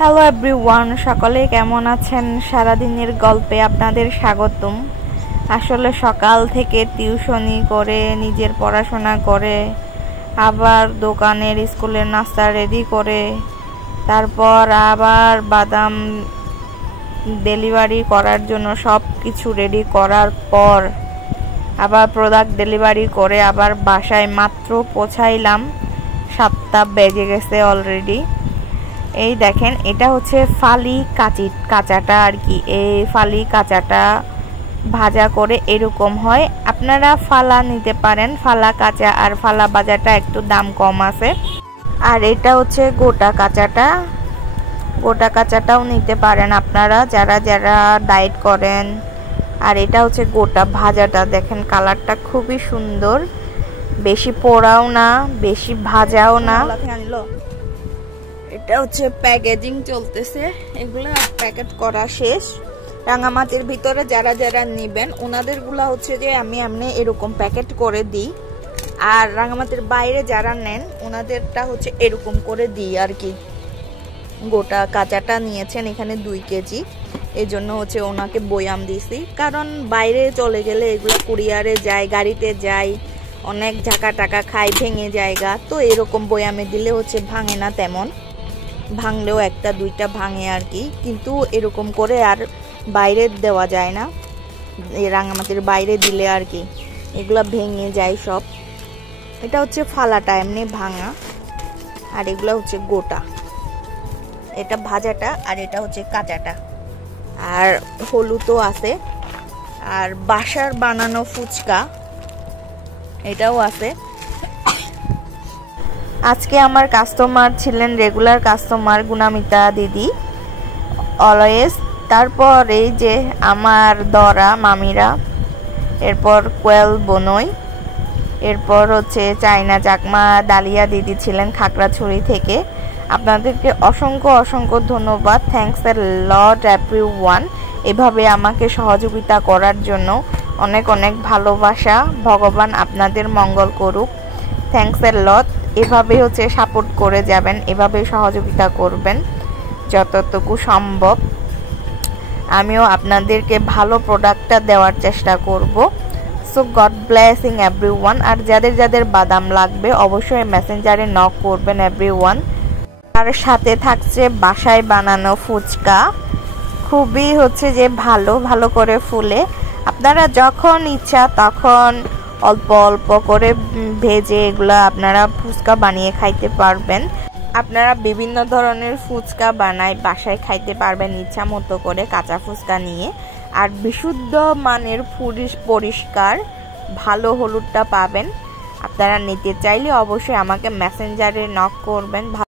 Hello everyone, সকলে কেমন আছেন? সারাদিনের গল্পে আপনাদের স্বাগতম। আসলে সকাল থেকে টিউশনি করে, নিজের পড়াশোনা করে, আবার দোকানের স্কুলের নাস্তা রেডি করে, তারপর আবার বাদাম ডেলিভারি করার জন্য সব কিছু রেডি করার পর আবার প্রোডাক্ট ডেলিভারি করে আবার বাসায় মাত্র পৌঁছাইলাম। 7টা বেজে গেছে অলরেডি। এই দেখেন, এটা হচ্ছে ফালি কাঁচাটা আর কি। এই ফালি কাঁচাটা ভাজা করে এরকম হয়। আপনারা ফালা নিতে পারেন, ফালা কাঁচা আর ফালা ভাজাটা একটু দাম কম আছে। আর এটা হচ্ছে গোটা কাঁচাটাও নিতে পারেন আপনারা, যারা যারা ডায়েট করেন। আর এটা হচ্ছে গোটা ভাজাটা। দেখেন কালারটা খুবই সুন্দর, বেশি পোড়াও না বেশি ভাজাও না। এটা হচ্ছে প্যাকেজিং চলতেছে, এগুলা প্যাকেট করা শেষ। রাঙামাটির ভিতরে যারা যারা নিবেন ওনাদের গুলা হচ্ছে যে আমি এরকম প্যাকেট করে দিই, আর রাঙামাটির বাইরে যারা নেন ওনাদেরটা হচ্ছে এরকম করে দিই আর কি। গোটা কাঁচাটা নিয়েছেন এখানে 2 কেজি, এই জন্য হচ্ছে ওনাকে বয়াম দিছি, কারণ বাইরে চলে গেলে এগুলো কুরিয়ারে যায়, গাড়িতে যায়, অনেক ঝাঁকা টাকা খায়, ভেঙে জায়গা। তো এরকম বয়ামে দিলে হচ্ছে ভাঙে না, তেমন ভাঙলেও 1-2টা ভাঙে আর কি। কিন্তু এরকম করে আর বাইরে দেওয়া যায় না, এই রাঙামাটির বাইরে দিলে আর কি এগুলা ভেঙে যায় সব। এটা হচ্ছে ফালাটা এমনি ভাঙা, আর এগুলা হচ্ছে গোটা। এটা ভাজাটা আর এটা হচ্ছে কাঁচাটা। আর হলুদও আছে, আর বাসার বানানো ফুচকা এটাও আছে। আজকে আমার কাস্টমার ছিলেন রেগুলার কাস্টমার গুনামিতা দিদি, অলওয়েজ। তারপর এই যে আমার দরা মামিরা, এরপর কোয়েল বনই, এরপর হচ্ছে চাইনা চাকমা ডালিয়া দিদি ছিলেন খাগড়াছড়ি থেকে। আপনাদেরকে অসংখ্য অসংখ্য ধন্যবাদ। থ্যাঙ্কস এ লট এভরিওয়ান, এভাবে আমাকে সহযোগিতা করার জন্য অনেক অনেক ভালোবাসা। ভগবান আপনাদের মঙ্গল করুক। থ্যাঙ্কস এ লট। এভাবে হচ্ছে সাপোর্ট করে যাবেন, এভাবে সহযোগিতা করবেন যতটুকু সম্ভব। আমিও আপনাদেরকে ভালো প্রোডাক্টটা দেওয়ার চেষ্টা করব। So God blessing everyone. আর যাদের যাদের বাদাম লাগবে অবশ্যই মেসেঞ্জারে নক করবেন এভরিওয়ান। আর সাথে থাকছে বাসায় বানানো ফুচকা, খুবই হচ্ছে যে ভালো ভালো করে ফুলে। আপনারা যখন ইচ্ছা তখন অল্প অল্প করে ভেজে এগুলা আপনারা ফুচকা বানিয়ে খাইতে পারবেন। আপনারা বিভিন্ন ধরনের ফুচকা বানাই বাসায় খাইতে পারবেন ইচ্ছা মতো করে, কাঁচা ফুচকা নিয়ে। আর বিশুদ্ধ মানের পরিষ্কার ভালো হলুদটা পাবেন। আপনারা নিতে চাইলে অবশ্যই আমাকে মেসেঞ্জারে নক করবেন।